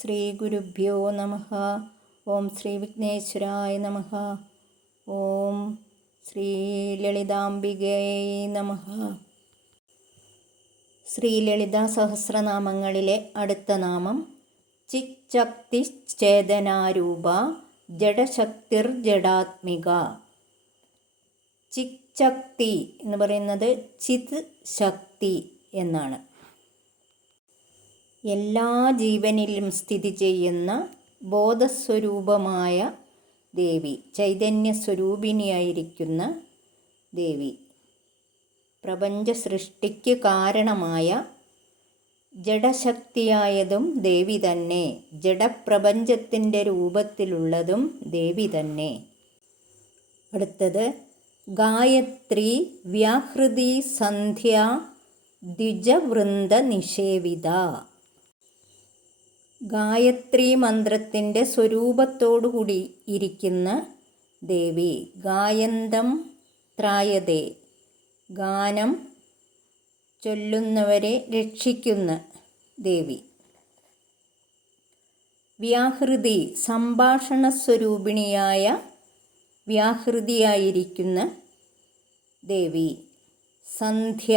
ശ്രീ ഗുരുഭ്യോ നമഃ. ഓം ശ്രീ വിഘ്നേശ്വരായ നമഃ. ഓം ശ്രീ ലളിതാംബികയെ നമഃ. ശ്രീ ലളിതാ സഹസ്രനാമങ്ങളിലെ അടുത്ത നാമം ചിച്ഛക്തിശ്ചേതനാരൂപ ജഡശക്തിർജഡാത്മിക. ചിച്ഛക്തി എന്ന് പറയുന്നത് ചിത് ശക്തി എന്നാണ്. എല്ലാ ജീവനിലും സ്ഥിതി ചെയ്യുന്ന ബോധസ്വരൂപമായ ദേവി, ചൈതന്യസ്വരൂപിണിയായിരിക്കുന്ന ദേവി, പ്രപഞ്ച സൃഷ്ടിക്ക് കാരണമായ ജഡശക്തിയായതും ദേവി തന്നെ, ജഡപ്രപഞ്ചത്തിൻ്റെ രൂപത്തിലുള്ളതും ദേവി തന്നെ. അടുത്തത് ഗായത്രി വ്യാഹൃതി സന്ധ്യ ദ്വിജവൃന്ദ നിഷേവിത. ഗായത്രി മന്ത്രത്തിൻ്റെ സ്വരൂപത്തോടുകൂടി ഇരിക്കുന്ന ദേവി, ഗായന്തം ത്രായതേ, ഗാനം ചൊല്ലുന്നവരെ രക്ഷിക്കുന്ന ദേവി. വ്യാഹൃതി സംഭാഷണ സ്വരൂപിണിയായ വ്യാഹൃതിയായിരിക്കുന്ന ദേവി. സന്ധ്യ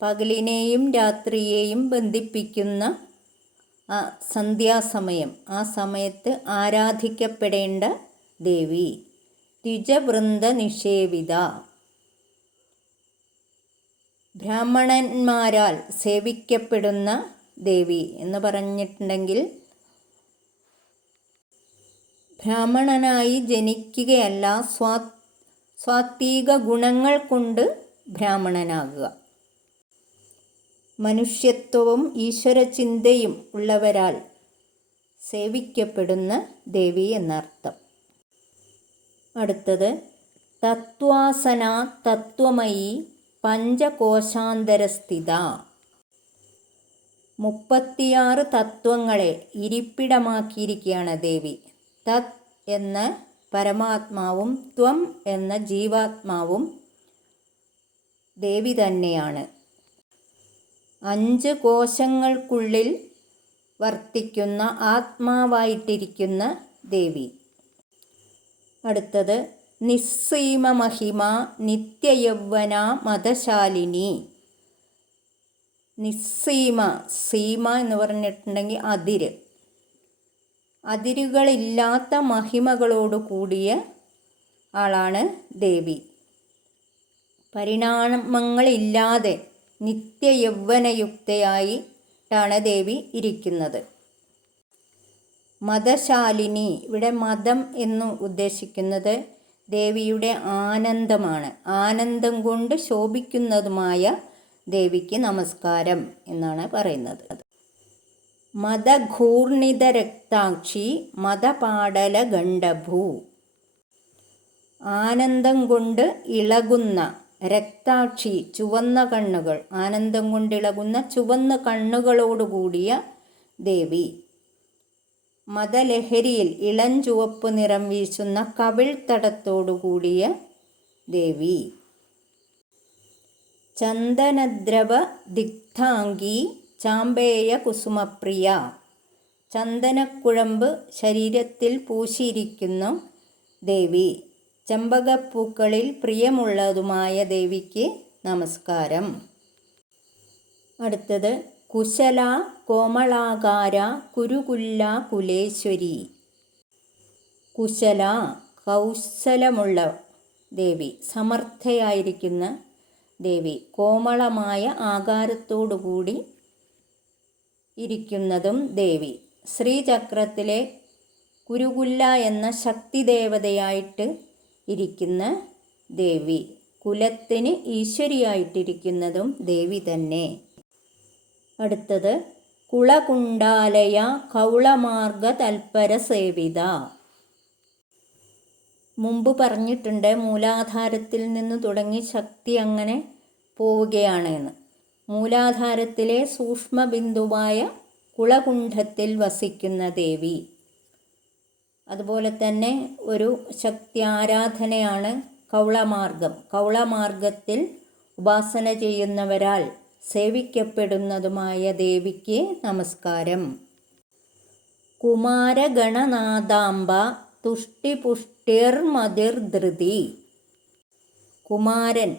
പകലിനെയും രാത്രിയെയും ബന്ധിപ്പിക്കുന്ന സന്ധ്യാസമയം, ആ സമയത്ത് ആരാധിക്കപ്പെടേണ്ട ദേവി. ദ്വിജവൃന്ദ നിഷേവിത ബ്രാഹ്മണന്മാരാൽ സേവിക്കപ്പെടുന്ന ദേവി എന്ന് പറഞ്ഞിട്ടുണ്ടെങ്കിൽ, ബ്രാഹ്മണനായി ജനിക്കുകയല്ല, സാത്വിക ഗുണങ്ങൾ കൊണ്ട് ബ്രാഹ്മണനാകുക. മനുഷ്യത്വവും ഈശ്വരചിന്തയും ഉള്ളവരാൽ സേവിക്കപ്പെടുന്ന ദേവി എന്നർത്ഥം. അടുത്തത് തത്വാസന തത്വമയി പഞ്ചകോശാന്തരസ്ഥിത. 36 തത്വങ്ങളെ ഇരിപ്പിടമാക്കിയിരിക്കുകയാണ് ദേവി. തത് എന്ന പരമാത്മാവും ത്വം എന്ന ജീവാത്മാവും ദേവി തന്നെയാണ്. 5 കോശങ്ങൾക്കുള്ളിൽ വർത്തിക്കുന്ന ആത്മാവായിട്ടിരിക്കുന്ന ദേവി. അടുത്തത് നിസ്സീമ മഹിമ നിത്യയൗവന മദശാലിനി. നിസ്സീമ, സീമ എന്ന് പറഞ്ഞിട്ടുണ്ടെങ്കിൽ അതിരുകളില്ലാത്ത മഹിമകളോട് കൂടിയ ആളാണ് ദേവി. പരിണാമങ്ങളില്ലാതെ നിത്യയൗവനയുക്തയായിട്ടാണ് ദേവി ഇരിക്കുന്നത്. മദശാലിനി, ഇവിടെ മദം എന്ന് ഉദ്ദേശിക്കുന്നത് ദേവിയുടെ ആനന്ദമാണ്. ആനന്ദം കൊണ്ട് ശോഭിക്കുന്നതുമായ ദേവിക്ക് നമസ്കാരം എന്നാണ് പറയുന്നത്. മദഘൂർണിത രക്താക്ഷി മദപാടല ഗണ്ഡഭൂ. ആനന്ദം കൊണ്ട് ഇളകുന്ന രക്താക്ഷി, ചുവന്ന കണ്ണുകൾ, ആനന്ദം കൊണ്ടിളകുന്ന ചുവന്ന കണ്ണുകളോടുകൂടിയ ദേവി. മദലഹരിയിൽ ഇളം ചുവപ്പ് നിറം വീശുന്ന കവിൾത്തടത്തോടുകൂടിയ ദേവി. ചന്ദനദ്രവ ദിഗ്ധാംഗി ചാമ്പേയ കുസുമപ്രിയ. ചന്ദനക്കുഴമ്പ് ശരീരത്തിൽ പൂശിയിരിക്കുന്ന ദേവി, ചെമ്പകപ്പൂക്കളിൽ പ്രിയമുള്ളതുമായ ദേവിക്ക് നമസ്കാരം. അടുത്തത് കുശല കോമളാകാര കുരുകുല്ല കുലേശ്വരി. കുശല കൗശലമുള്ള ദേവി, സമർത്ഥയായിരിക്കുന്ന ദേവി, കോമളമായ ആകാരത്തോടുകൂടി ഇരിക്കുന്നതും ദേവി. ശ്രീചക്രത്തിലെ കുരുകുല്ല എന്ന ശക്തിദേവതയായിട്ട് ഇരിക്കുന്ന ദേവി. കുലത്തിന് ഈശ്വരിയായിട്ടിരിക്കുന്നതും ദേവി തന്നെ. അടുത്തത് കുളകുണ്ടാലയ കൗളമാർഗ തൽപര സേവിത. മുമ്പ് പറഞ്ഞിട്ടുണ്ട്, മൂലാധാരത്തിൽ നിന്ന് തുടങ്ങി ശക്തി അങ്ങനെ പോവുകയാണ് എന്ന്. മൂലാധാരത്തിലെ സൂക്ഷ്മബിന്ദുവായ കുളകുണ്ഠത്തിൽ വസിക്കുന്ന ദേവി. അതുപോലെ തന്നെ ഒരു ശക്തി ആരാധനയാണ് കൗളമാർഗം. കൗളമാർഗത്തിൽ ഉപാസന ചെയ്യുന്നവരാൽ സേവിക്കപ്പെടുന്നതുമായ ദേവിക്ക് നമസ്കാരം. കുമാരഗണനാഥാംബ തുഷ്ടിപുഷ്ടിർമതിർധൃതി. കുമാരൻ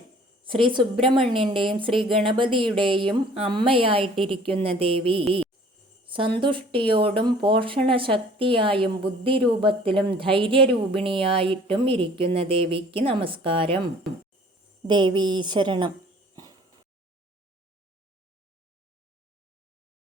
ശ്രീ സുബ്രഹ്മണ്യൻ്റെയും ശ്രീ ഗണപതിയുടെയും അമ്മയായിട്ടിരിക്കുന്ന ദേവി. സന്തുഷ്ടിയോടും പോഷണശക്തിയായും ബുദ്ധിരൂപത്തിലും ധൈര്യരൂപിണിയായിട്ടും ഇരിക്കുന്ന ദേവിക്ക് നമസ്കാരം. ദേവീ ശരണം.